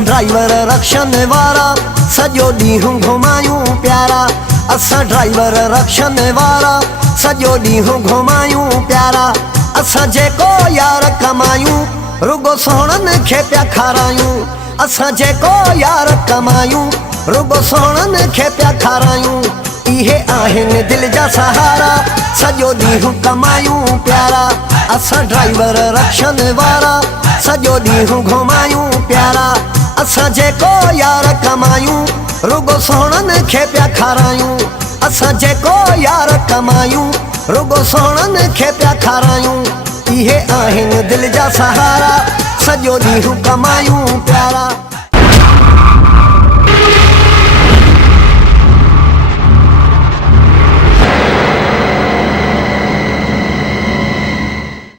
असां ड्राइवर रक्षन वारा सॼो ॾींहुं घुमायूं प्यारा। असां ड्राइवर रक्षन वारा सॼो ॾींहुं घुमायूं प्यारा। असां जेको यार कमायूं रुगो सोहणनि खे पिया खारायूं। असां जेको यार कमायूं रुगो सोहणनि खे पिया खारायूं। इहे आहिनि दिल जा सहारा सॼो ॾींहुं कमायूं प्यारा। असां ड्राइवर रक्षन वारा सॼो ॾींहुं घुमायूं प्यारा। असां जेको यार कमायूं रुगो सोहणनि खे पिया खारायूं। असां जेको यार कमायूं रुगो सोहणनि खे पिया खारायूं। इहे आहिनि दिल जा सहारा सॼो ॾींहुं कमायूं प्यारा।